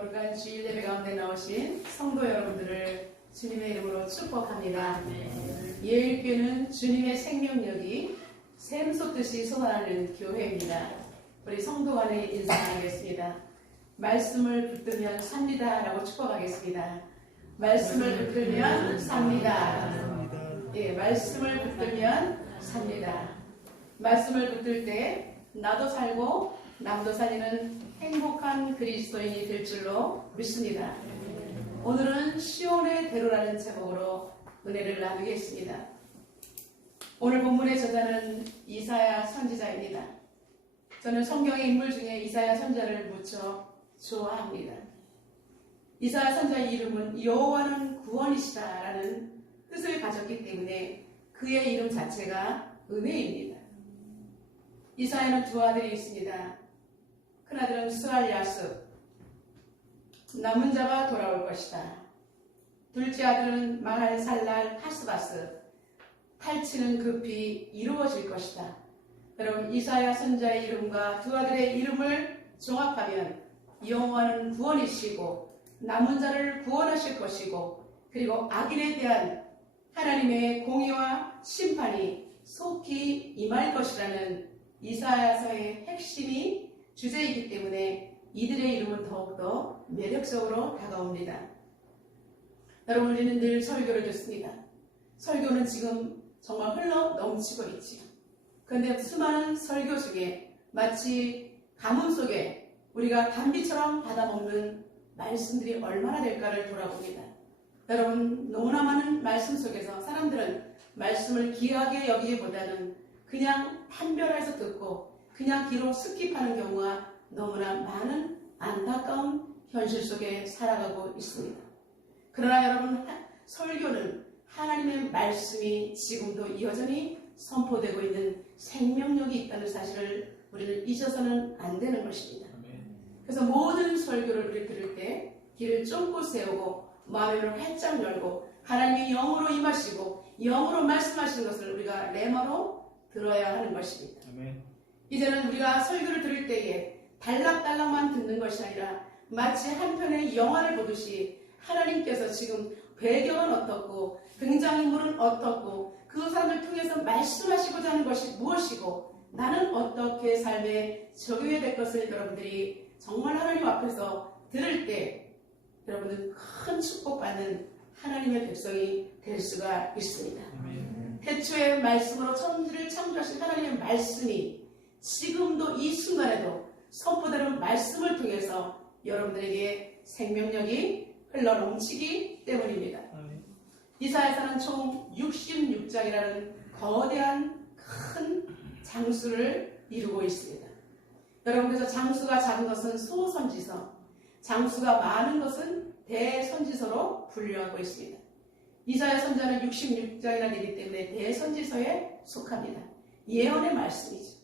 거룩한 주일 예배 가운데 나오신 성도 여러분들을 주님의 이름으로 축복합니다. 예일교회는 주님의 생명력이 샘솟듯이 솟아나는 교회입니다. 우리 성도 간에 인사하겠습니다. 말씀을 붙들면 삽니다 라고 축복하겠습니다. 말씀을 붙들면 삽니다. 예, 말씀을 붙들면 삽니다. 말씀을 붙들 때 나도 살고 남도 살리는 행복한 그리스도인이 될 줄로 믿습니다. 오늘은 시온의 대로라는 제목으로 은혜를 나누겠습니다. 오늘 본문의 저자는 이사야 선지자입니다. 저는 성경의 인물 중에 이사야 선지자를 무척 좋아합니다. 이사야 선지자의 이름은 여호와는 구원이시다라는 뜻을 가졌기 때문에 그의 이름 자체가 은혜입니다. 이사야는 두 아들이 있습니다. 큰아들은 스알야스, 남은 자가 돌아올 것이다. 둘째 아들은 마할살랄 하스바스, 탈취는 급히 이루어질 것이다. 여러분, 이사야 선지자의 이름과 두 아들의 이름을 종합하면 여호와는 구원이시고 남은 자를 구원하실 것이고, 그리고 악인에 대한 하나님의 공의와 심판이 속히 임할 것이라는 이사야서의 핵심이 주제이기 때문에 이들의 이름은 더욱더 매력적으로 다가옵니다. 여러분, 우리는 늘 설교를 듣습니다. 설교는 지금 정말 흘러 넘치고 있지요. 그런데 수많은 설교 중에 마치 가뭄 속에 우리가 단비처럼 받아먹는 말씀들이 얼마나 될까를 돌아봅니다. 여러분, 너무나 많은 말씀 속에서 사람들은 말씀을 귀하게 여기기보다는 그냥 판별해서 듣고 그냥 귀로 스킵하는 경우가 너무나 많은 안타까운 현실 속에 살아가고 있습니다. 그러나 여러분, 설교는 하나님의 말씀이 지금도 여전히 선포되고 있는 생명력이 있다는 사실을 우리는 잊어서는 안 되는 것입니다. 그래서 모든 설교를 우리 들을 때 귀를 쫑긋 세우고 마음을 활짝 열고 하나님이 영으로 임하시고 영으로 말씀하시는 것을 우리가 레마로 들어야 하는 것입니다. 이제는 우리가 설교를 들을 때에 달락달락만 듣는 것이 아니라 마치 한 편의 영화를 보듯이 하나님께서 지금 배경은 어떻고 등장인물은 어떻고 그 사람을 통해서 말씀하시고자 하는 것이 무엇이고 나는 어떻게 삶에 적용해야 될 것을 여러분들이 정말 하나님 앞에서 들을 때 여러분은 큰 축복받는 하나님의 백성이 될 수가 있습니다. 태초의 말씀으로 천지를 창조하신 하나님의 말씀이 지금도 이 순간에도 선포되는 말씀을 통해서 여러분들에게 생명력이 흘러넘치기 때문입니다. 이사야서는 총 66장이라는 거대한 큰 장수를 이루고 있습니다. 여러분께서 장수가 작은 것은 소선지서, 장수가 많은 것은 대선지서로 분류하고 있습니다. 이사야 선지자는 66장이나 되기 때문에 대선지서에 속합니다. 예언의 말씀이죠.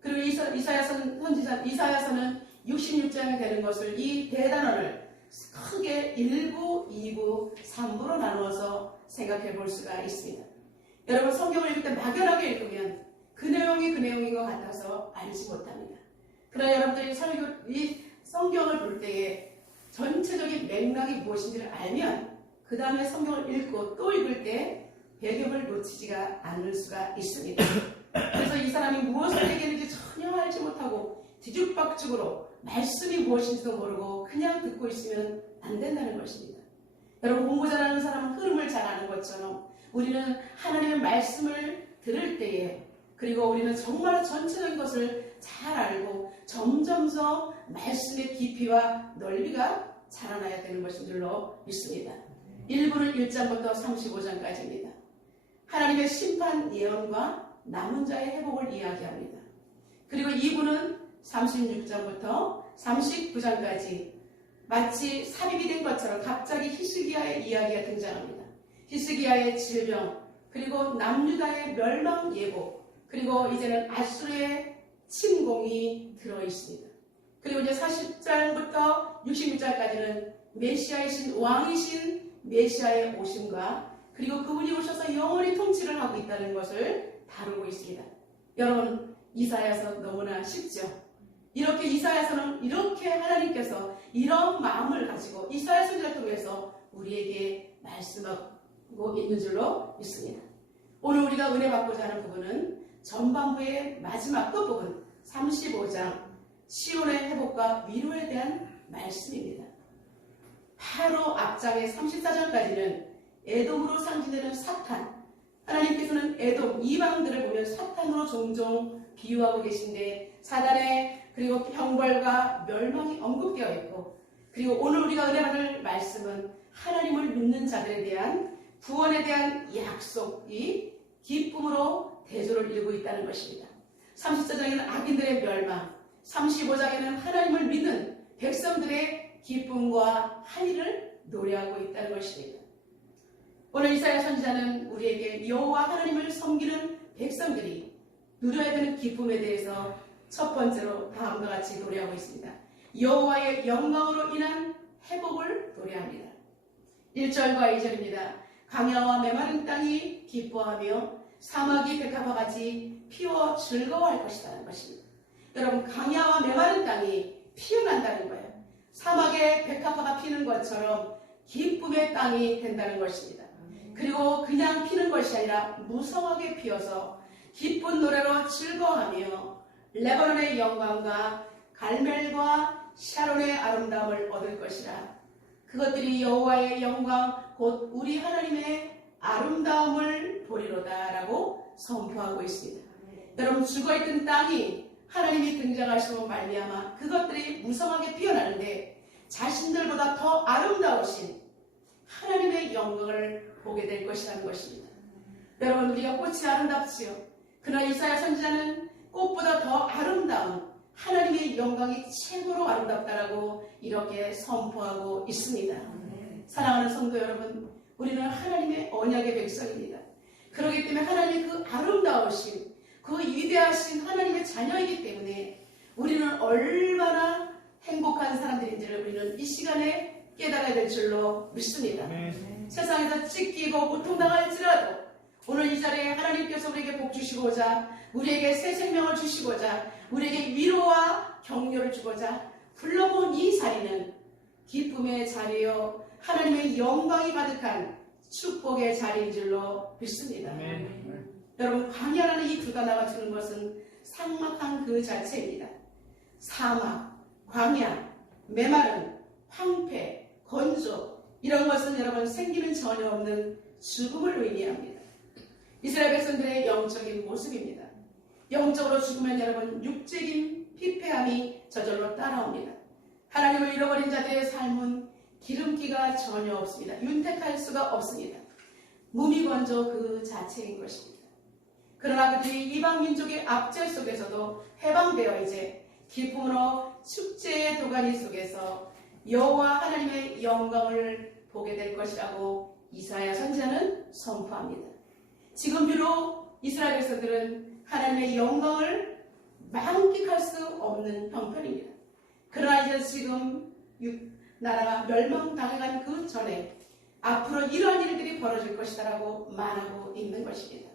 그리고 이사야서는 66장이 되는 것을 이 대단원을 크게 1부, 2부, 3부로 나누어서 생각해 볼 수가 있습니다. 여러분, 성경을 읽을 때 막연하게 읽으면 그 내용이 그 내용인 것 같아서 알지 못합니다. 그러나 여러분들이 이 성경을 볼 때에 전체적인 맥락이 무엇인지를 알면 그 다음에 성경을 읽고 또 읽을 때 배경을 놓치지가 않을 수가 있습니다. 그래서 이 사람이 무엇을 얘기했는지 전혀 알지 못하고 뒤죽박죽으로 말씀이 무엇인지도 모르고 그냥 듣고 있으면 안 된다는 것입니다. 여러분, 공부 잘하는 사람은 흐름을 잘 아는 것처럼 우리는 하나님의 말씀을 들을 때에 그리고 우리는 정말 전체적인 것을 잘 알고 점점점 말씀의 깊이와 넓이가 자라나야 되는 것인 줄로 믿습니다. 1부는 1장부터 35장까지입니다. 하나님의 심판 예언과 남은 자의 회복을 이야기합니다. 그리고 2부는 36장부터 39장까지 마치 삽입이 된 것처럼 갑자기 히스기야의 이야기가 등장합니다. 히스기야의 질병, 그리고 남유다의 멸망 예고, 그리고 이제는 아수르의 침공이 들어있습니다. 그리고 이제 40장부터 66장까지는 메시아이신 왕이신 메시아의 오심과 그리고 그분이 오셔서 영원히 통치를 하고 있다는 것을 다루고 있습니다. 여러분, 이사야서 너무나 쉽죠? 이렇게 이사야서는 이렇게 하나님께서 이런 마음을 가지고 이사야 선지자를 통해서 우리에게 말씀하고 있는 줄로 믿습니다. 오늘 우리가 은혜 받고자 하는 부분은 전반부의 마지막 끝부분 35장 시온의 회복과 위로에 대한 말씀입니다. 바로 앞장의 34장까지는 에돔으로 상징되는 사탄, 하나님께서는 에돔, 이방들을 보면 사탄으로 종종 비유하고 계신데 사단의 그리고 형벌과 멸망이 언급되어 있고, 그리고 오늘 우리가 은혜 받을 말씀은 하나님을 믿는 자들에 대한 구원에 대한 약속이 기쁨으로 대조를 이루고 있다는 것입니다. 34장에는 악인들의 멸망, 35장에는 하나님을 믿는 백성들의 기쁨과 한의를 노래하고 있다는 것입니다. 오늘 이사야 선지자는 우리에게 여호와 하나님을 섬기는 백성들이 누려야 되는 기쁨에 대해서 첫 번째로 다음과 같이 노래하고 있습니다. 여호와의 영광으로 인한 회복을 노래합니다. 1절과 2절입니다. 광야와 메마른 땅이 기뻐하며 사막이 백합화 같이 피워 즐거워할 것이라는 것입니다. 여러분, 광야와 메마른 땅이 피어난다는 거예요. 사막에 백합화가 피는 것처럼 기쁨의 땅이 된다는 것입니다. 그리고 그냥 피는 것이 아니라 무성하게 피어서 기쁜 노래로 즐거워하며 레바논의 영광과 갈멜과 샤론의 아름다움을 얻을 것이라. 그것들이 여호와의 영광 곧 우리 하나님의 아름다움을 보리로다 라고 선포하고 있습니다. 여러분, 죽어있던 땅이 하나님이 등장하시고 말미암아 그것들이 무성하게 피어나는데 자신들보다 더 아름다우신 하나님의 영광을 보게 될 것이라는 것입니다. 여러분, 우리가 꽃이 아름답지요. 그러나 이사야 선지자는 꽃보다 더 아름다운 하나님의 영광이 최고로 아름답다라고 이렇게 선포하고 있습니다. 사랑하는 성도 여러분, 우리는 하나님의 언약의 백성입니다. 그렇기 때문에 하나님의 그 아름다우신, 그 위대하신 하나님의 자녀이기 때문에 우리는 얼마나 행복한 사람들인지를 우리는 이 시간에 깨달아야 될 줄로 믿습니다. 세상에서 찢기고 고통당할지라도 오늘 이 자리에 하나님께서 우리에게 복 주시고자, 우리에게 새 생명을 주시고자, 우리에게 위로와 격려를 주고자 불러본 이 자리는 기쁨의 자리요 하나님의 영광이 가득한 축복의 자리인 줄로 믿습니다. 여러분, 광야라는 이 두 단어가 주는 것은 삭막한 그 자체입니다. 사막, 광야, 메마른, 황폐, 건조, 이런 것은 여러분 생기는 전혀 없는 죽음을 의미합니다. 이스라엘 백성들의 영적인 모습입니다. 영적으로 죽으면 여러분 육적인 피폐함이 저절로 따라옵니다. 하나님을 잃어버린 자들의 삶은 기름기가 전혀 없습니다. 윤택할 수가 없습니다. 무미건조 그 자체인 것입니다. 그러나 그들이 이방 민족의 압제 속에서도 해방되어 이제 기쁨으로 축제의 도가니 속에서 여호와 하나님의 영광을 보게 될 것이라고 이사야 선지자는 선포합니다. 지금 비록 이스라엘 백성들은 하나님의 영광을 만끽할 수 없는 형편입니다. 그러나 이제 지금 나라가 멸망당해간 그 전에 앞으로 이러한 일들이 벌어질 것이다라고 말하고 있는 것입니다.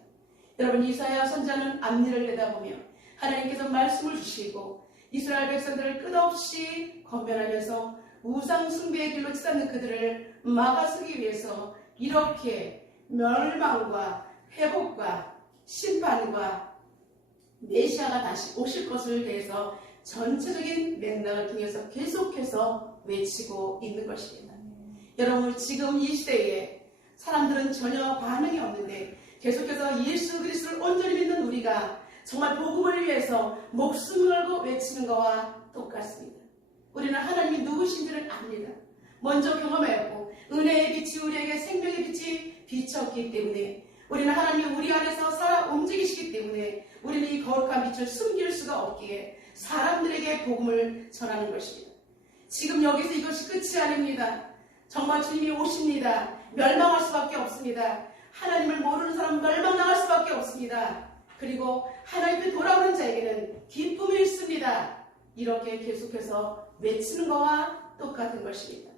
여러분, 이사야 선지자는 앞일을 내다보며 하나님께서 말씀을 주시고 이스라엘 백성들을 끝없이 권면하면서 우상 숭배의 길로 치닫는 그들을 막아서기 위해서 이렇게 멸망과 회복과 심판과 메시아가 다시 오실 것을 대해서 전체적인 맥락을 통해서 계속해서 외치고 있는 것입니다. 여러분, 지금 이 시대에 사람들은 전혀 반응이 없는데 계속해서 예수 그리스도를 온전히 믿는 우리가 정말 복음을 위해서 목숨을 걸고 외치는 것과 똑같습니다. 우리는 하나님이 누구신지를 압니다. 먼저 경험하였고 은혜의 빛이 우리에게 생명의 빛이 비쳤기 때문에 우리는 하나님이 우리 안에서 살아 움직이시기 때문에 우리는 이 거룩한 빛을 숨길 수가 없기에 사람들에게 복음을 전하는 것입니다. 지금 여기서 이것이 끝이 아닙니다. 정말 주님이 오십니다. 멸망할 수밖에 없습니다. 하나님을 모르는 사람은 멸망당할 수밖에 없습니다. 그리고 하나님께 돌아오는 자에게는 기쁨이 있습니다. 이렇게 계속해서 외치는 것과 똑같은 것입니다.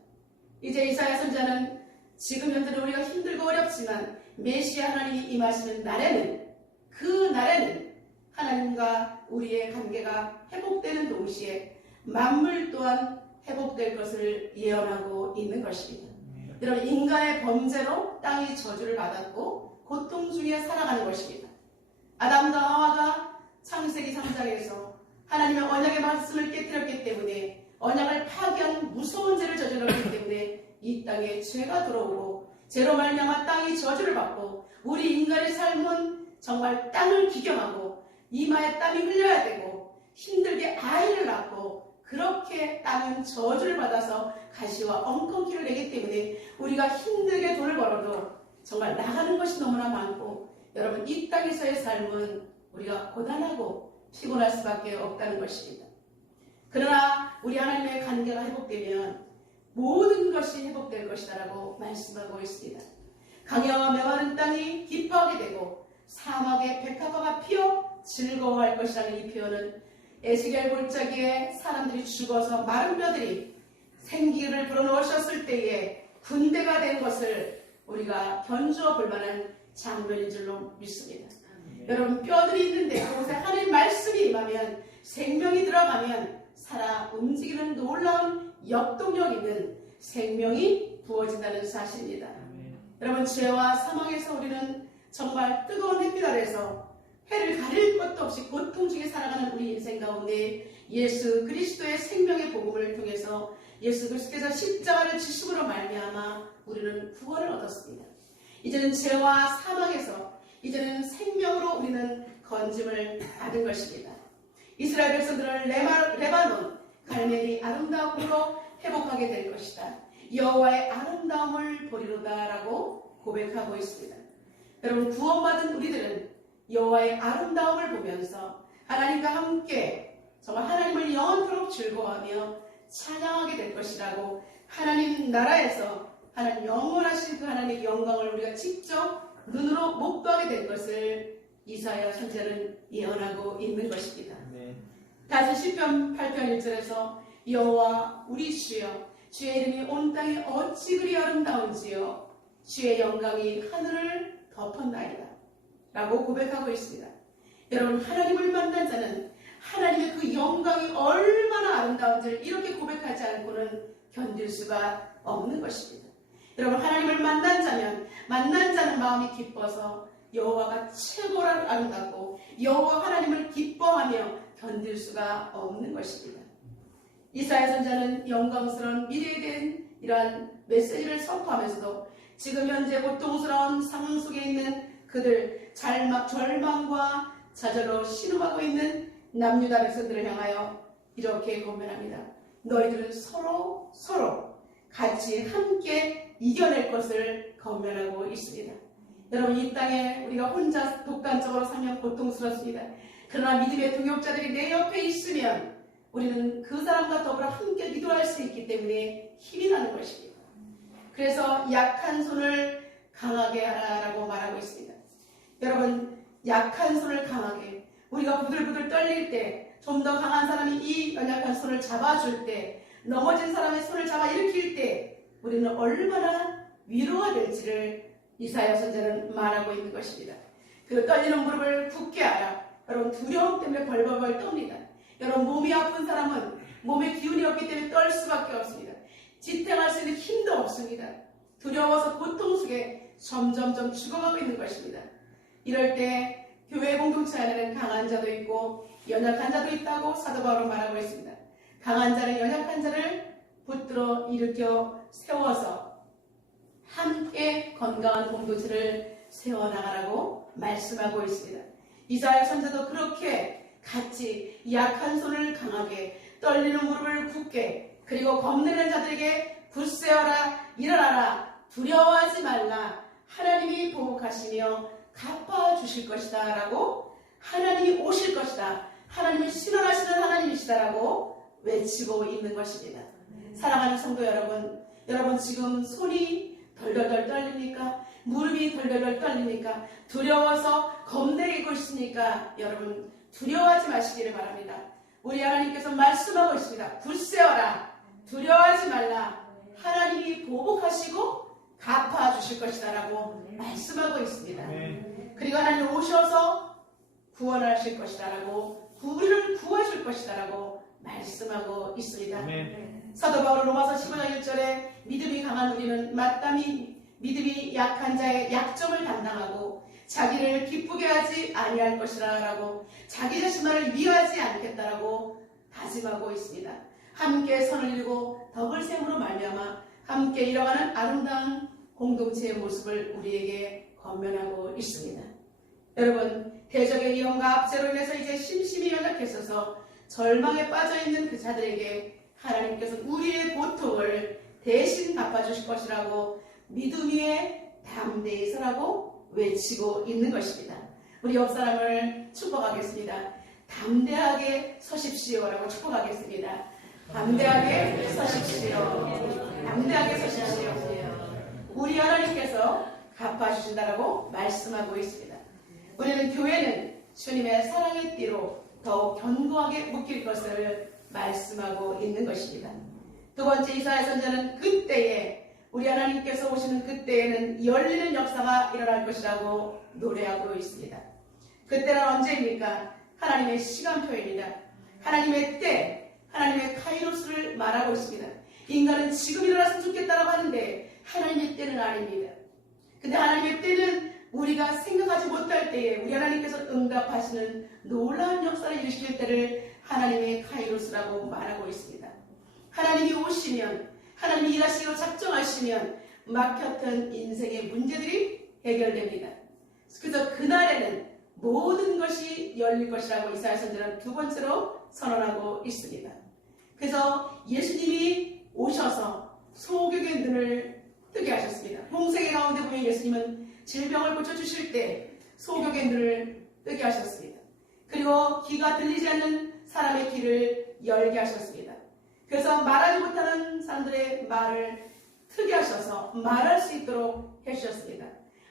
이제 이사야 선지자는 지금 현재는 우리가 힘들고 어렵지만 메시아 하나님이 임하시는 날에는, 그 날에는 하나님과 우리의 관계가 회복되는 동시에 만물 또한 회복되는 회복될 것을 예언하고 있는 것입니다. 여러분, 인간의 범죄로 땅이 저주를 받았고 고통 중에 살아가는 것입니다. 아담과 하와가 창세기 3장에서 하나님의 언약의 말씀을 깨뜨렸기 때문에, 언약을 파괴한 무서운 죄를 저질렀기 때문에 이 땅에 죄가 들어오고 죄로 말미암아 땅이 저주를 받고, 우리 인간의 삶은 정말 땅을 기경하고 이마에 땀이 흘려야 되고 힘들게 아이를 낳고, 그렇게 땅은 저주를 받아서 가시와 엉겅퀴를 내기 때문에 우리가 힘들게 돈을 벌어도 정말 나가는 것이 너무나 많고, 여러분, 이 땅에서의 삶은 우리가 고단하고 피곤할 수밖에 없다는 것입니다. 그러나 우리 하나님의 관계가 회복되면 모든 것이 회복될 것이다라고 말씀하고 있습니다. 강야와 메마른 땅이 기뻐하게 되고 사막의 백합화가 피어 즐거워할 것이라는 이 표현은 에스겔 골짜기에 사람들이 죽어서 마른 뼈들이 생기를 불어넣으셨을 때에 군대가 된 것을 우리가 견주어 볼 만한 장면인 줄로 믿습니다. 여러분, 뼈들이 있는데 그곳에 하나님 말씀이 임하면, 생명이 들어가면 살아 움직이는 놀라운 역동력 있는 생명이 부어진다는 사실입니다. 여러분, 죄와 사망에서 우리는 정말 뜨거운 햇빛 아래서 해를 가릴 것도 없이 고통 중에 살아가는 우리 인생 가운데 예수 그리스도의 생명의 복음을 통해서 예수 그리스도께서 십자가를 지심으로 말미암아 우리는 구원을 얻었습니다. 이제는 죄와 사망에서 이제는 생명으로 우리는 건짐을 받은 것입니다. 이스라엘 백성들을 레바논 갈멜리 아름다움으로 회복하게 될 것이다. 여호와의 아름다움을 보리로다라고 고백하고 있습니다. 여러분, 구원받은 우리들은 여호와의 아름다움을 보면서 하나님과 함께 정말 하나님을 영원토록 즐거워하며 찬양하게 될 것이라고, 하나님 나라에서 하나님 영원하신 그 하나님의 영광을 우리가 직접 눈으로 목도하게 될 것을 이사야 선지자는 예언하고 있는 것입니다. 다시 시편 8편 1절에서 여호와 우리 주여, 주의 이름이 온 땅에 어찌 그리 아름다운지요, 주의 영광이 하늘을 덮었나이다 라고 고백하고 있습니다. 여러분, 하나님을 만난 자는 하나님의 그 영광이 얼마나 아름다운지를 이렇게 고백하지 않고는 견딜 수가 없는 것입니다. 여러분, 하나님을 만난 자면 만난 자는 마음이 기뻐서 여호와가 최고로 아름답고 여호와 하나님을 기뻐하며 견딜 수가 없는 것입니다. 이사야 선지자는 영광스러운 미래에 대한 이러한 메시지를 선포하면서도 지금 현재 고통스러운 상황 속에 있는 그들, 절망과 좌절로 신음하고 있는 남유다 백성들을 향하여 이렇게 권면합니다. 너희들은 서로 같이 함께 이겨낼 것을 권면하고 있습니다. 여러분, 이 땅에 우리가 혼자 독단적으로 살면 고통스럽습니다. 그러나 믿음의 동역자들이 내 옆에 있으면 우리는 그 사람과 더불어 함께 기도할 수 있기 때문에 힘이 나는 것입니다. 그래서 약한 손을 강하게 하라라고 말하고 있습니다. 여러분, 약한 손을 강하게, 우리가 부들부들 떨릴 때 좀 더 강한 사람이 이 연약한 손을 잡아줄 때, 넘어진 사람의 손을 잡아 일으킬 때 우리는 얼마나 위로가 될지를 이사야 선지자는 말하고 있는 것입니다. 그 떨리는 무릎을 굳게 하라. 여러분, 두려움 때문에 벌벌벌 떱니다. 여러분, 몸이 아픈 사람은 몸에 기운이 없기 때문에 떨 수밖에 없습니다. 지탱할 수 있는 힘도 없습니다. 두려워서 고통 속에 점점점 죽어가고 있는 것입니다. 이럴 때 교회 공동체 안에는 강한 자도 있고 연약한 자도 있다고 사도 바울은 말하고 있습니다. 강한 자는 연약한 자를 붙들어 일으켜 세워서 함께 건강한 공동체를 세워나가라고 말씀하고 있습니다. 이사야 선지자도 그렇게 같이 약한 손을 강하게, 떨리는 무릎을 굳게, 그리고 겁내는 자들에게 굳세어라, 일어나라, 두려워하지 말라, 하나님이 보복하시며 갚아주실 것이다 라고, 하나님이 오실 것이다, 하나님을 신원하시는 하나님이시다라고 외치고 있는 것입니다. 사랑하는 성도 여러분, 여러분 지금 손이 덜덜덜 떨립니까? 무릎이 덜덜덜 떨립니까? 두려워서 겁내고 있습니까? 여러분, 두려워하지 마시기를 바랍니다. 우리 하나님께서 말씀하고 있습니다. 굳세어라, 두려워하지 말라, 하나님이 보복하시고 갚아주실 것이다 라고 말씀하고 있습니다. 그리고 하나님 오셔서 구원하실 것이다 라고, 우리를 구하실 것이다 라고 말씀하고 있습니다. 사도 바울은 로마서 15장 1절에 믿음이 강한 우리는 마땅히 믿음이 약한 자의 약점을 담당하고 자기를 기쁘게 하지 아니할 것이라 라고 자기 자신만을 위하지 않겠다라고 다짐하고 있습니다. 함께 선을 이루고 덕을 세움으로 말미암아 함께 이뤄가는 아름다운 공동체의 모습을 우리에게 권면하고 있습니다. 여러분, 대적의 위험과 압제로 인해서 이제 심심히 연약해져서 절망에 빠져있는 그 자들에게 하나님께서 우리의 고통을 대신 갚아주실 것이라고 믿음 위에 담대히 서라고 외치고 있는 것입니다. 우리 옆 사람을 축복하겠습니다. 담대하게 서십시오라고 축복하겠습니다. 담대하게 서십시오. 담대하게 서십시오. 우리 하나님께서 갚아주신다라고 말씀하고 있습니다. 우리는 교회는 주님의 사랑의 띠로 더욱 견고하게 묶일 것을 말씀하고 있는 것입니다. 두 번째 이사야 선지자는 그때에 우리 하나님께서 오시는 그때에는 열리는 역사가 일어날 것이라고 노래하고 있습니다. 그때는 언제입니까? 하나님의 시간표입니다. 하나님의 때, 하나님의 카이로스를 말하고 있습니다. 인간은 지금 일어났으면 좋겠다고 하는데 하나님의 때는 아닙니다. 근데 하나님의 때는 우리가 생각하지 못할 때에 우리 하나님께서 응답하시는 놀라운 역사를 일으킬 때를 하나님의 카이로스라고 말하고 있습니다. 하나님이 오시면, 하나님이 일하시고 작정하시면 막혔던 인생의 문제들이 해결됩니다. 그래서 그날에는 모든 것이 열릴 것이라고 이사야 선지자는 두 번째로 선언하고 있습니다. 그래서 예수님이 오셔서 소경의 눈을 뜨게 하셨습니다. 홍색의 가운데 보면 예수님은 질병을 고쳐주실 때 소경의 눈을 뜨게 하셨습니다. 그리고 귀가 들리지 않는 사람의 귀를 열게 하셨습니다. 그래서 말하지 못하는 사람들의 말을 트게 하셔서 말할 수 있도록 해주셨습니다.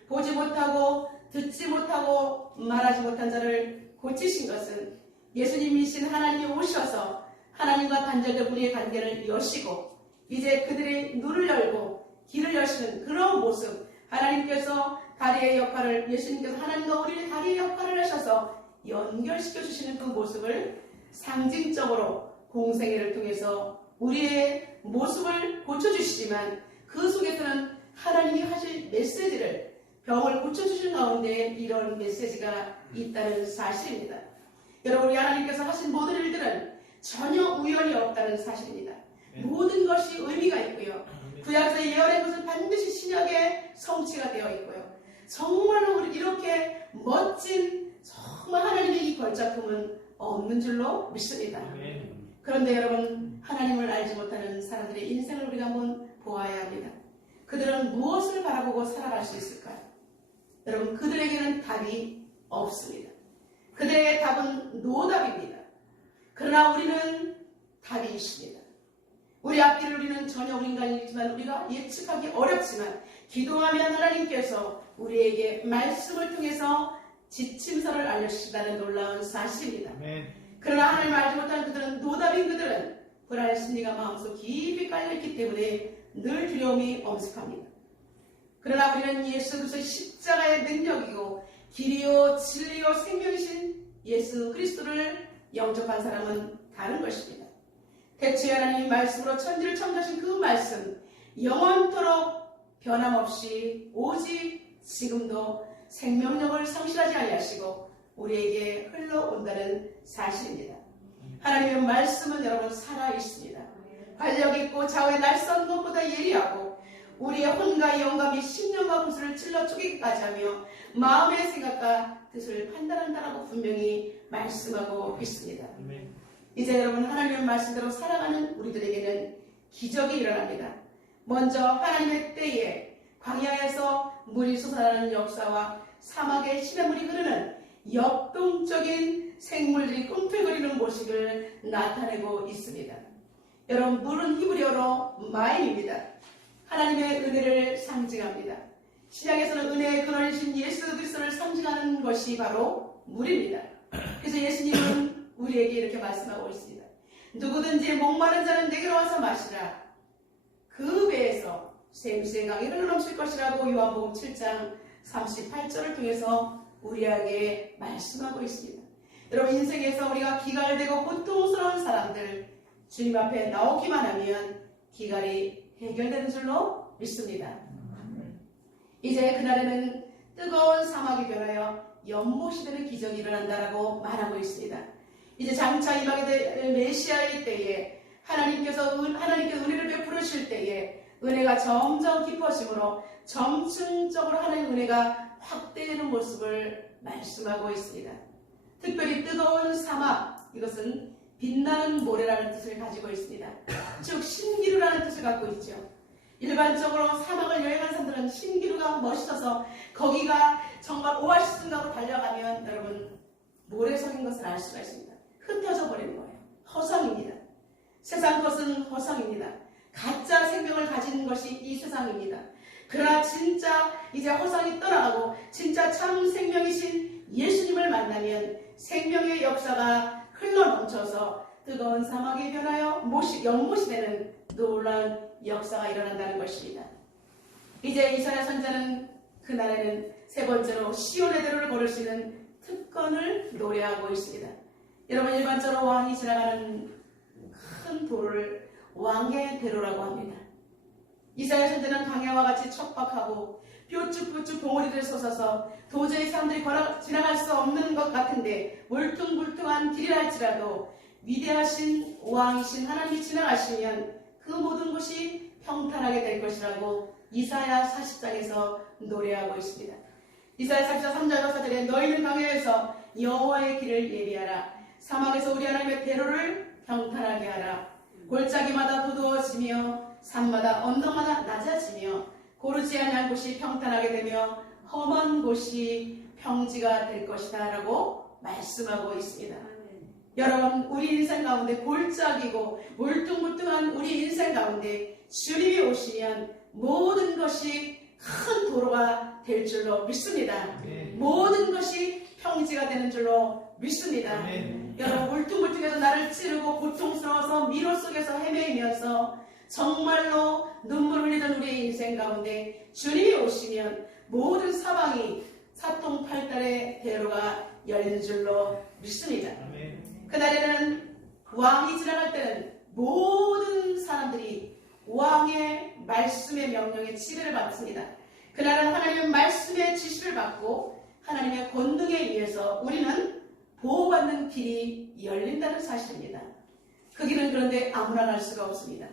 보지 못하고 듣지 못하고 말하지 못한 자를 고치신 것은 예수님이신 하나님이 오셔서 하나님과 단절된 우리의 관계를 여시고 이제 그들의 눈을 열고 길을 여시는 그런 모습, 하나님께서 다리의 역할을, 예수님께서 하나님과 우리의 다리의 역할을 하셔서 연결시켜 주시는 그 모습을 상징적으로 공생애를 통해서 우리의 모습을 고쳐주시지만 그 속에서는 하나님이 하실 메시지를, 병을 고쳐주시는 가운데 이런 메시지가 있다는 사실입니다. 여러분, 우리 하나님께서 하신 모든 일들은 전혀 우연이 없다는 사실입니다. 모든 것이 의미가 있고요. 구약에서 예언한 것은 반드시 신약에 성취가 되어 있고요. 정말로 우리 이렇게 멋진 정말 하나님의 이 걸작품은 없는 줄로 믿습니다. 그런데 여러분, 하나님을 알지 못하는 사람들의 인생을 우리가 한번 보아야 합니다. 그들은 무엇을 바라보고 살아갈 수 있을까요? 여러분, 그들에게는 답이 없습니다. 그들의 답은 노답입니다. 그러나 우리는 답이 있습니다. 우리 앞길을 우리는 전혀 우리 인간이지만 우리가 예측하기 어렵지만 기도하면 하나님께서 우리에게 말씀을 통해서 지침서를 알려주신다는 놀라운 사실입니다. 그러나 하나님을 알지 못하는 그들은, 노답인 그들은 불안의 심리가 마음속 깊이 깔려있기 때문에 늘 두려움이 엄습합니다. 그러나 우리는 예수 그리스도의 십자가의 능력이고 길이요 진리요 생명이신 예수 그리스도를 영접한 사람은 다른 것입니다. 대체 하나님이 말씀으로 천지를 창조하신 그 말씀, 영원토록 변함없이 오직 지금도 생명력을 상실하지 아니하시고 우리에게 흘러온다는 사실입니다. 하나님의 말씀은 여러분 살아있습니다. 활력있고 좌우의 날선 것보다 예리하고 우리의 혼과 영감이 심령과 구슬을 찔러 쪼개기까지 하며 마음의 생각과 뜻을 판단한다라고 분명히 말씀하고 있습니다. 이제 여러분, 하나님의 말씀대로 살아가는 우리들에게는 기적이 일어납니다. 먼저 하나님의 때에 광야에서 물이 솟아나는 역사와 사막에 시냇물이 흐르는 역동적인 생물들이 꿈틀거리는 모습을 나타내고 있습니다. 여러분, 물은 히브리어로 마임입니다. 하나님의 은혜를 상징합니다. 신약에서는 은혜의 근원이신 예수 그리스도를 상징하는 것이 바로 물입니다. 그래서 예수님은 우리에게 이렇게 말씀하고 있습니다. 누구든지 목마른 자는 내게로 와서 마시라. 그 배에서 샘샘 강이 흘러넘칠 것이라고 요한복음 7장 38절을 통해서 우리에게 말씀하고 있습니다. 여러분, 인생에서 우리가 기갈되고 고통스러운 사람들 주님 앞에 나오기만 하면 기갈이 해결되는 줄로 믿습니다. 이제 그날에는 뜨거운 사막이 변하여 연못이 되는 기적이 일어난다라고 말하고 있습니다. 이제 장차 임하게 될 메시아의 때에 하나님께서 은혜를 베풀으실 때에 은혜가 점점 깊어지므로 점층적으로 하나님의 은혜가 확대되는 모습을 말씀하고 있습니다. 특별히 뜨거운 사막, 이것은 빛나는 모래라는 뜻을 가지고 있습니다. 즉 신기루라는 뜻을 갖고 있죠. 일반적으로 사막을 여행하는 사람들은 신기루가 멋있어서 거기가 정말 오아시스인가로 달려가면 여러분 모래성인 것을 알 수가 있습니다. 흩어져 버리는 거예요. 허상입니다. 세상 것은 허상입니다. 가짜 생명을 가진 것이 이 세상입니다. 그러나 진짜 이제 허상이 떠나가고 진짜 참 생명이신 예수님을 만나면 생명의 역사가 흘러넘쳐서 뜨거운 사막이 변하여 연못이 되는 놀라운 역사가 일어난다는 것입니다. 이제 이사야 선지자는 그날에는 세 번째로 시온의 대로를 걸을 수 있는 특권을 노래하고 있습니다. 여러분 일반적으로 왕이 지나가는 큰 도로를 왕의 대로라고 합니다. 이사야 선지자는 강야와 같이 척박하고 뾰족뾰족 봉우리를 솟아서 도저히 사람들이 지나갈 수 없는 것 같은데 울퉁불퉁한 길이라 할지라도 위대하신 왕이신 하나님이 지나가시면 그 모든 것이 평탄하게 될 것이라고 이사야 40장에서 노래하고 있습니다. 이사야 40장 3절 4절에 너희는 강야에서 여호와의 길을 예비하라. 사막에서 우리 하나님의 대로를 평탄하게 하라. 골짜기마다 부드러워지며 산마다 언덕마다 낮아지며 고르지 아니한 곳이 평탄하게 되며 험한 곳이 평지가 될 것이다 라고 말씀하고 있습니다. 여러분 우리 인생 가운데 골짜기고 울퉁불퉁한 우리 인생 가운데 주님이 오시면 모든 것이 큰 도로가 될 줄로 믿습니다. 모든 것이 평지가 되는 줄로 믿습니다. 여러분 울퉁불퉁해서 나를 찌르고 고통스러워서 미로 속에서 헤매이면서 정말로 눈물 흘리던 우리의 인생 가운데 주님이 오시면 모든 사방이 사통팔달의 대로가 열린 줄로 믿습니다. 그날에는 왕이 지나갈 때는 모든 사람들이 왕의 말씀의 명령에 지배를 받습니다. 그날은 하나님의 말씀의 지시를 받고 하나님의 권능에 의해서 우리는 보호받는 길이 열린다는 사실입니다. 그 길은 그런데 아무나 갈 수가 없습니다.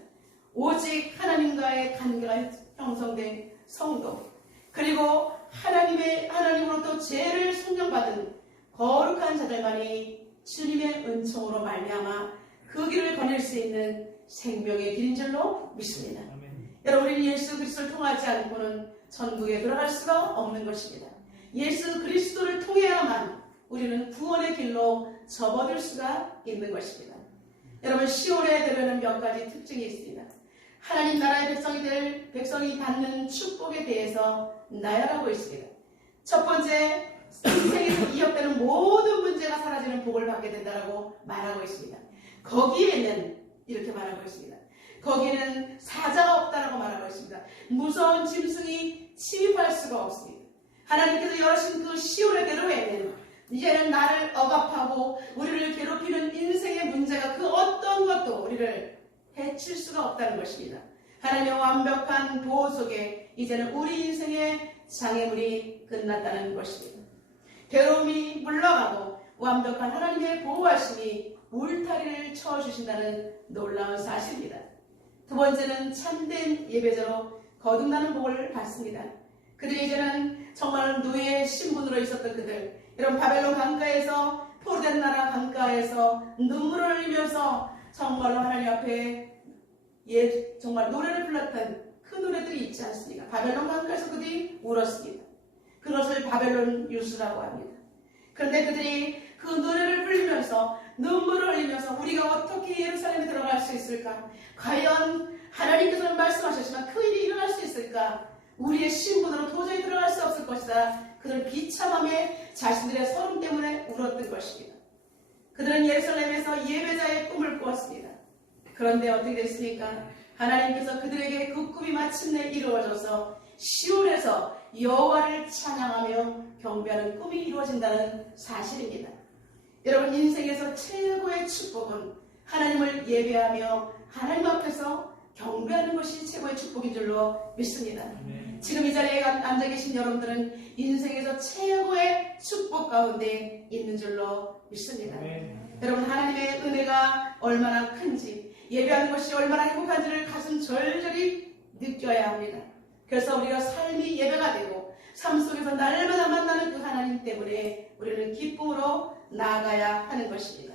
오직 하나님과의 관계가 형성된 성도, 그리고 하나님으로부터 죄를 속량받은 거룩한 자들만이 주님의 은총으로 말미암아 그 길을 거닐 수 있는 생명의 길인 줄로 믿습니다. 여러분 우리는 예수 그리스도를 통하지 않고는 천국에 들어갈 수가 없는 것입니다. 예수 그리스도를 통해야만 우리는 구원의 길로 접어들 수가 있는 것입니다. 여러분 시온의 대로에는 몇 가지 특징이 있습니다. 하나님 나라의 백성이 받는 축복에 대해서 나열하고 있습니다. 첫 번째, 인생에서 이역되는 모든 문제가 사라지는 복을 받게 된다고 말하고 있습니다. 거기에는 이렇게 말하고 있습니다. 거기에는 사자가 없다라고 말하고 있습니다. 무서운 짐승이 침입할 수가 없습니다. 하나님께서 열으신 그 시온의 대로에는 이제는 나를 억압하고 우리를 괴롭히는 인생의 문제가 그 어떤 것도 우리를 해칠 수가 없다는 것입니다. 하나님의 완벽한 보호 속에 이제는 우리 인생의 장애물이 끝났다는 것입니다. 괴로움이 물러가고 완벽한 하나님의 보호하심이 울타리를 쳐주신다는 놀라운 사실입니다. 두 번째는 참된 예배자로 거듭나는 복을 받습니다. 그들이 이제는 정말 노예 신분으로 있었던 그들, 이런 바벨론 강가에서 포로된 나라 강가에서 눈물을 흘리면서 정말로 하나님 앞에 정말 노래를 불렀던 그 노래들이 있지 않습니까? 바벨론 강가에서 그들이 울었습니다. 그것을 바벨론 유수라고 합니다. 그런데 그들이 그 노래를 불리면서 눈물을 흘리면서 우리가 어떻게 예루살렘에 들어갈 수 있을까? 과연 하나님께서는 말씀하셨지만 그 일이 일어날 수 있을까? 우리의 신분으로 도저히 들어갈 수 없을 것이다. 그들은 비참함에 자신들의 서름 때문에 울었던 것입니다. 그들은 예루살렘에서 예배자의 꿈을 꾸었습니다. 그런데 어떻게 됐습니까? 하나님께서 그들에게 그 꿈이 마침내 이루어져서 시온에서 여호와를 찬양하며 경배하는 꿈이 이루어진다는 사실입니다. 여러분 인생에서 최고의 축복은 하나님을 예배하며 하나님 앞에서 경배하는 것이 최고의 축복인 줄로 믿습니다. 지금 이 자리에 앉아 계신 여러분들은 인생에서 최고의 축복 가운데 있는 줄로 믿습니다. 여러분, 하나님의 은혜가 얼마나 큰지, 예배하는 것이 얼마나 행복한지를 가슴 절절히 느껴야 합니다. 그래서 우리가 삶이 예배가 되고 삶 속에서 날마다 만나는 그 하나님 때문에 우리는 기쁨으로 나아가야 하는 것입니다.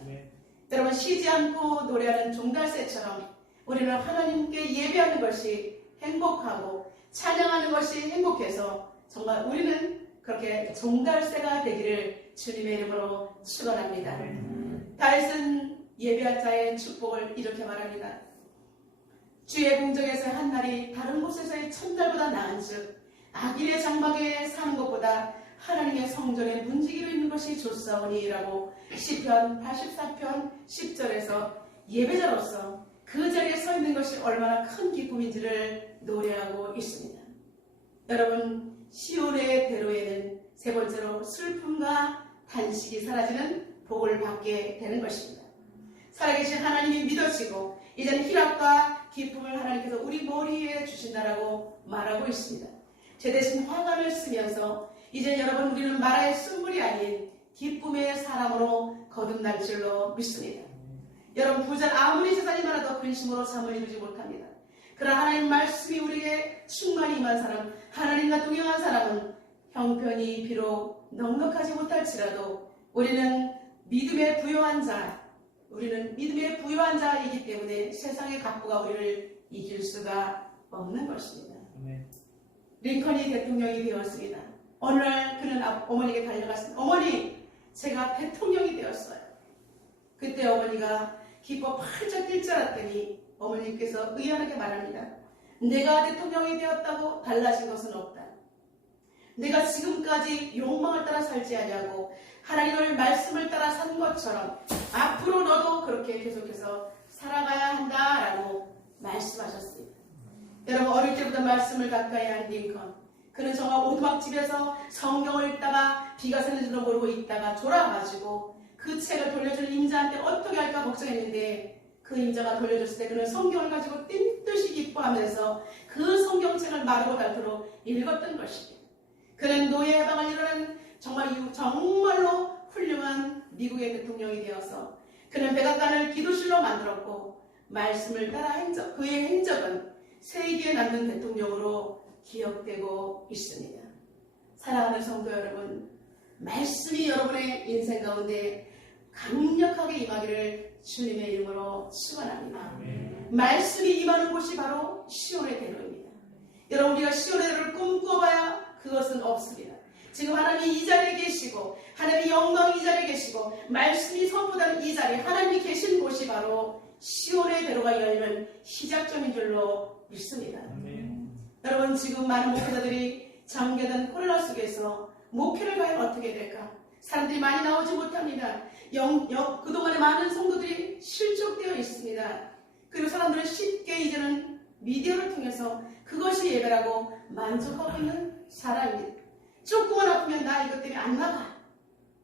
여러분, 쉬지 않고 노래하는 종달새처럼 우리는 하나님께 예배하는 것이 행복하고 찬양하는 것이 행복해서 정말 우리는 그렇게 종달새가 되기를 주님의 이름으로 축원합니다. 다윗은 예배할 자의 축복을 이렇게 말합니다. 주의 궁정에서 한 날이 다른 곳에서의 천달보다 나은즉 악인의 장막에 사는 것보다 하나님의 성전에 문지기로 있는 것이 좋사오니라고 시편 84편 10절에서 예배자로서 그 자리에 서 있는 것이 얼마나 큰 기쁨인지를 노래하고 있습니다. 여러분, 시온의 배로에는 세 번째로 슬픔과 단식이 사라지는 복을 받게 되는 것입니다. 살아계신 하나님이 믿어지고 이제는 희락과 기쁨을 하나님께서 우리 머리 위에 주신다라고 말하고 있습니다. 제 대신 화관을 쓰면서 이제 여러분, 우리는 말할 쓴물이 아닌 기쁨의 사람으로 거듭날 줄로 믿습니다. 여러분, 부자는 아무리 재산이 많아도 근심으로 잠을 이루지 못합니다. 그러나 하나님 말씀이 우리에게 충만히 임한 사람, 하나님과 동행한 사람은 형편이 비록 넉넉하지 못할지라도 우리는 믿음에 부요한 자이기 때문에 세상의 갑부가 우리를 이길 수가 없는 것입니다. 링컨이 대통령이 되었습니다. 어느 날 그는 어머니에게 달려갔습니다. 어머니, 제가 대통령이 되었어요. 그때 어머니가 기뻐 팔짝 뛸 줄 알았더니 어머니께서 의연하게 말합니다. 내가 대통령이 되었다고 달라진 것은 없다. 내가 지금까지 욕망을 따라 살지 아니하고 하나님의 말씀을 따라 산 것처럼 앞으로 너도 그렇게 계속해서 살아가야 한다라고 말씀하셨습니다. 여러분, 어릴 때부터 말씀을 가까이 한 링컨, 그는 정말 오두막집에서 성경을 읽다가 비가 새는 줄도 모르고 있다가 졸아가지고 그 책을 돌려주는 임자한테 어떻게 할까 걱정했는데 그 임자가 돌려줬을 때 그는 성경을 가지고 띵뜻이 기뻐하면서 그 성경책을 마르고 닳도록 읽었던 것입니다. 그는 노예 해방을 이루는 정말로 훌륭한 미국의 대통령이 되어서 그는 백악관을 기도실로 만들었고 말씀을 따라 그의 행적은 세계에 남는 대통령으로 기억되고 있습니다. 사랑하는 성도 여러분, 말씀이 여러분의 인생 가운데 강력하게 임하기를 주님의 이름으로 축원합니다. 말씀이 임하는 곳이 바로 시온의 대로입니다. 여러분, 우리가 시온의 대로를 꿈꿔봐야 그것은 없습니다. 지금 하나님이 이 자리에 계시고 하나님의 영광이 이 자리에 계시고 말씀이 선포되는 이 자리에 하나님이 계신 곳이 바로 시온의 대로가 열리는 시작점인 줄로 믿습니다. 여러분, 지금 많은 목회자들이 잠겨든 코로나 속에서 목회를 과연 어떻게 될까? 사람들이 많이 나오지 못합니다. 그동안에 많은 성도들이 실족되어 있습니다. 그리고 사람들은 쉽게 이제는 미디어를 통해서 그것이 예배라고 만족하고 있는 사람입니다. 조금만 아프면 나 이것 때문에 안 나가.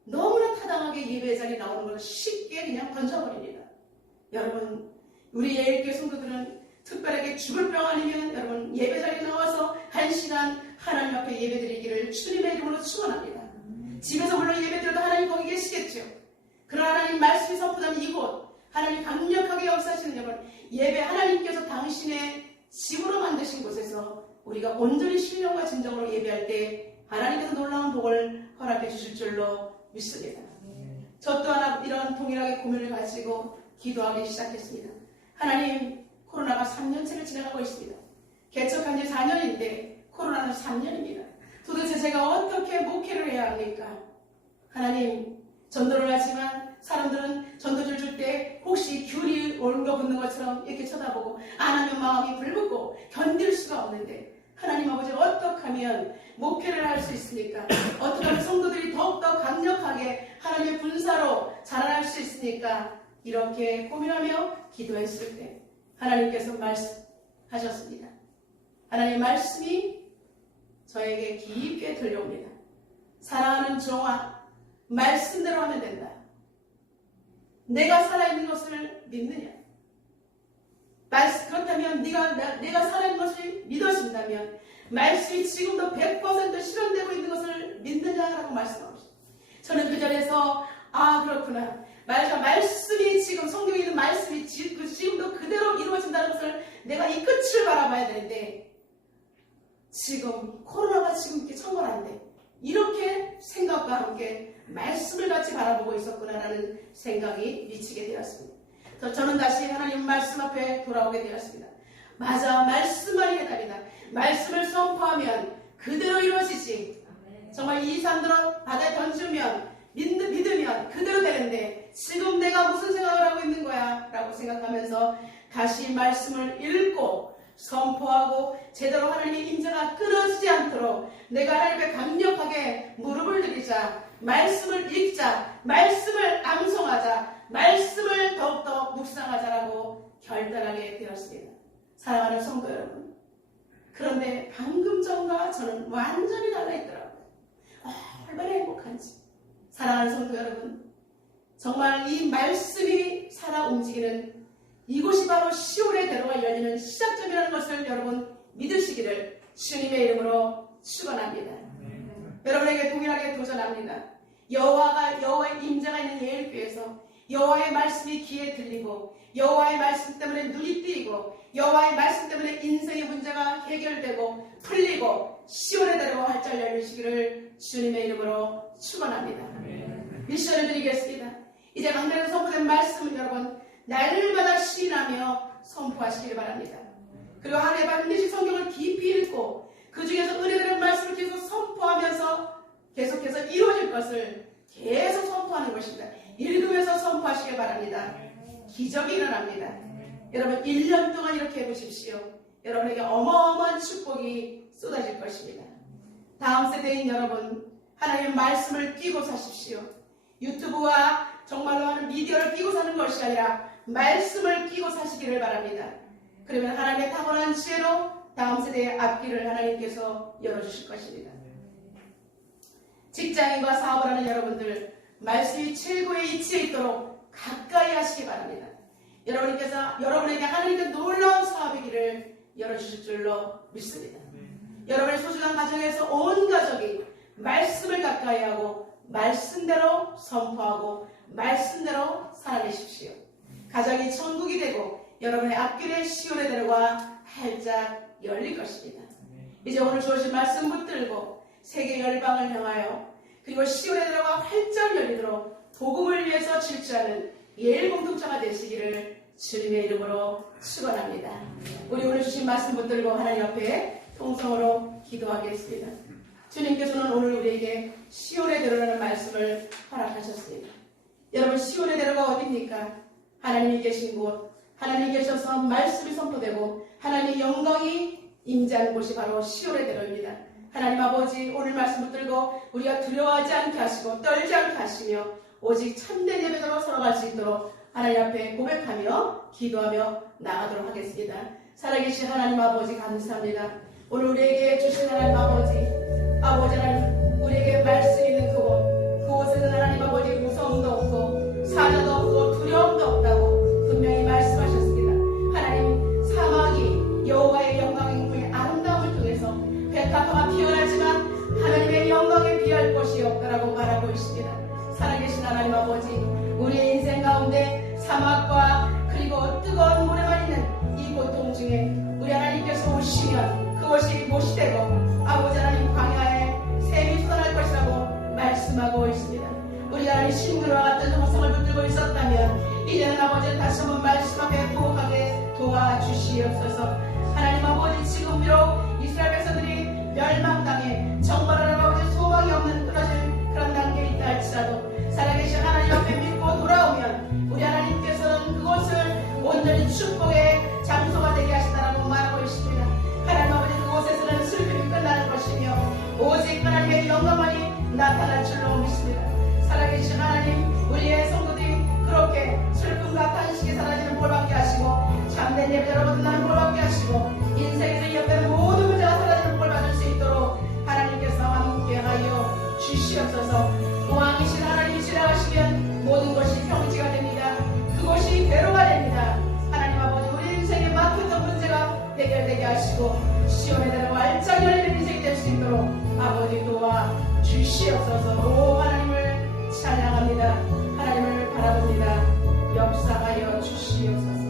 너무나 타당하게 예배 자리에 나오는 걸 쉽게 그냥 던져버립니다. 여러분, 우리 예일교회 성도들은 특별하게 죽을 병 아니면 여러분 예배 자리에 나와서 1시간 하나님 앞에 예배 드리기를 주님의 이름으로 축원합니다. 집에서 물론 예배 드려도 하나님 거기 계시겠죠. 그러나 하나님 말씀이 선포되는 이곳, 하나님 강력하게 역사하시는 여러분, 예배 하나님께서 당신의 집으로 만드신 곳에서 우리가 온전히 신령과 진정으로 예배할 때 하나님께서 놀라운 복을 허락해 주실 줄로 믿습니다. 저 또한 이런 동일하게 고민을 가지고 기도하기 시작했습니다. 하나님, 코로나가 3년째를 지나가고 있습니다. 개척한 지 4년인데 코로나는 3년입니다. 도대체 제가 어떻게 목회를 해야 합니까? 하나님, 전도를 하지만 사람들은 전도를 줄 때 혹시 귤이 올거 붙는 것처럼 이렇게 쳐다보고 안 하면 마음이 불붙고 견딜 수가 없는데 하나님 아버지, 어떻게 하면 목회를 할 수 있습니까? 어떻게 하면 성도들이 더욱더 강력하게 하나님의 분사로 자라날 수 있습니까? 이렇게 고민하며 기도했을 때 하나님께서 말씀하셨습니다. 하나님의 말씀이 저에게 깊게 들려옵니다. 사랑하는 종아, 말씀대로 하면 된다. 내가 살아있는 것을 믿느냐? 그렇다면 내가 살아있는 것을 믿어진다면 말씀이 지금도 100% 실현되고 있는 것을 믿느냐라고 말씀하고 있습니다. 저는 그 자리에서 그렇구나. 말씀이 지금 성경에 있는 말씀이 지금도 그대로 이루어진다는 것을 내가 이 끝을 바라봐야 되는데 지금 코로나가 지금 이렇게 천건한데 이렇게 생각과 함께 말씀을 같이 바라보고 있었구나라는 생각이 미치게 되었습니다. 저는 다시 하나님 말씀 앞에 돌아오게 되었습니다. 맞아, 말씀만이 해답이다. 말씀을 선포하면 그대로 이루어지지. 정말 이 사람들은 바다에 던지면 믿으면 그대로 되는데 지금 내가 무슨 생각을 하고 있는 거야? 라고 생각하면서 다시 말씀을 읽고 선포하고 제대로 하나님의 임재가 끊어지지 않도록 내가 하나님께 강력하게 무릎을 들이자, 말씀을 읽자, 말씀을 암송하자, 말씀을 더욱더 묵상하자라고 결단하게 되었습니다. 사랑하는 성도 여러분, 그런데 방금 전과 저는 완전히 달라있더라고요. 얼마나 행복한지. 사랑하는 성도 여러분, 정말 이 말씀이 살아 움직이는 이곳이 바로 시온의 대로가 열리는 시작점이라는 것을 여러분 믿으시기를 주님의 이름으로 축원합니다. 여러분에게 동일하게 도전합니다. 여호와의 임재가 있는 예일교회에서 여호와의 말씀이 귀에 들리고 여호와의 말씀 때문에 눈이 띄고 여호와의 말씀 때문에 인생의 문제가 해결되고 풀리고 시온의 대로가 활짝 열리시기를 주님의 이름으로 축원합니다. 미션을 드리겠습니다. 이제 강단에서 선포된 말씀을 여러분 날마다 시인하며 선포하시기를 바랍니다. 그리고 한 해 반드시 성경을 깊이 읽고 그 중에서 은혜되는 말씀을 계속 선포하면서 계속해서 이루어질 것을 계속 선포하는 것입니다. 읽으면서 선포하시길 바랍니다. 기적이 일어납니다. 여러분 1년 동안 이렇게 해보십시오. 여러분에게 어마어마한 축복이 쏟아질 것입니다. 다음 세대인 여러분, 하나님의 말씀을 끼고 사십시오. 유튜브와 정말로 하는 미디어를 끼고 사는 것이 아니라 말씀을 끼고 사시기를 바랍니다. 그러면 하나님의 탁월한 지혜로 다음 세대의 앞길을 하나님께서 열어주실 것입니다. 직장인과 사업을 하는 여러분들, 말씀이 최고의 위치에 있도록 가까이 하시기 바랍니다. 여러분에게 하나님께 놀라운 사업의 길을 열어주실 줄로 믿습니다. 여러분의 소중한 가정에서 온 가족이 말씀을 가까이 하고 말씀대로 선포하고 말씀대로 살아내십시오. 가정이 천국이 되고 여러분의 앞길에 시온의 대로가 활짝 열릴 것입니다. 이제 오늘 주어진 말씀 붙들고 세계 열방을 향하여 그리고 시온의 대로가 활짝 열리도록 복음을 위해서 질주하는 예일 공동체가 되시기를 주님의 이름으로 축원합니다. 우리 오늘 주신 말씀 붙들고 하나님 앞에 통성으로 기도하겠습니다. 주님께서는 오늘 우리에게 시온의 대로라는 말씀을 허락하셨습니다. 여러분 시온의 대로가 어디입니까? 하나님이 계신 곳, 하나님이 계셔서 말씀이 선포되고 하나님의 영광이 임재하는 곳이 바로 시온의 대로입니다. 하나님 아버지 오늘 말씀 붙들고 우리가 두려워하지 않게 하시고 떨지 않게 하시며 오직 참된 예배자로 살아갈 수 있도록 하나님 앞에 고백하며 기도하며 나가도록 하겠습니다. 살아계신 하나님 아버지 감사합니다. 오늘 우리에게 주신 하나님 아버지 하나님 우리에게 말씀 있는 그곳에는 하나님 아버지 무서움도 없고 사자도 없고 두려움도 없다고 분명히 말씀하셨습니다. 하나님 사막이 여호와의 영광의 아름다움을 통해서 백합화가 피어나지만 하나님의 영광에 비할 곳이 없다라고 말하고 있습니다. 살아계신 하나님 아버지 우리의 인생 가운데 사막과 그리고 뜨거운 모래만 있는 이 고통 중에 우리 하나님께서 오시면 그것이 못이 되고 아버지 하나님 광야에 샘이 솟아날 것이라고 말씀하고 있습니다. 우리 하나님 신들과 같은 형상을 붙들고 있었다면 이제는 아버지 다시 한번 말씀 앞에 부엌하게 도와주시옵소서. 하나님 아버지 지금 비록 이스라엘 백성들이 멸망당해 정말 하나님 아버지 소망이 없는 끊어질 그런 단계에 있다 할지라도 살아계신 하나님 앞에 믿고 돌아오면 우리 하나님께서는 그곳을 온전히 축복의 장소가 되게 하신다라고 말하고 있습니다. 하나님 아버지 그곳에서는 슬픔이 끝나는 것이며 오직 하나님의 영광만이 나타날 줄로 믿습니다. 살아계신 하나님 우리의 성도들이 그렇게 슬픔과 탄식이 사라지는 볼 받게 하시고 참된 예배자로 거듭나는 볼 받게 하시고 하시고 시온의 대로 활짝 열리는 인생 될 수 있도록 아버지 도와 주시옵소서. 오 하나님을 찬양합니다. 하나님을 바라봅니다. 역사하여 주시옵소서.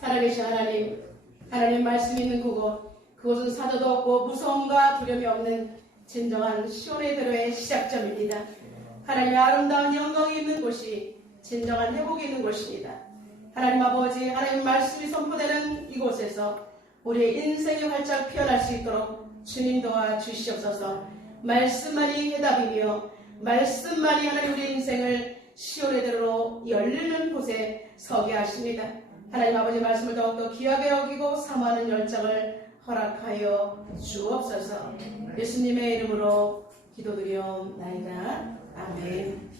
살아계신 하나님, 하나님 말씀 있는 그곳은 사도도 없고 무서움과 두려움이 없는 진정한 시온의 대로의 시작점입니다. 하나님의 아름다운 영광이 있는 곳이 진정한 회복이 있는 곳입니다. 하나님 아버지, 하나님 말씀이 선포되는 이곳에서 우리의 인생이 활짝 피어날 수 있도록 주님 도와 주시옵소서. 말씀만이 해답이며 말씀만이 하나님 우리 인생을 시온의 대로로 열리는 곳에 서게 하십니다. 하나님 아버지 말씀을 더욱더 귀하게 여기고 사모하는 열정을 허락하여 주옵소서. 예수님의 이름으로 기도드리옵나이다. 아멘.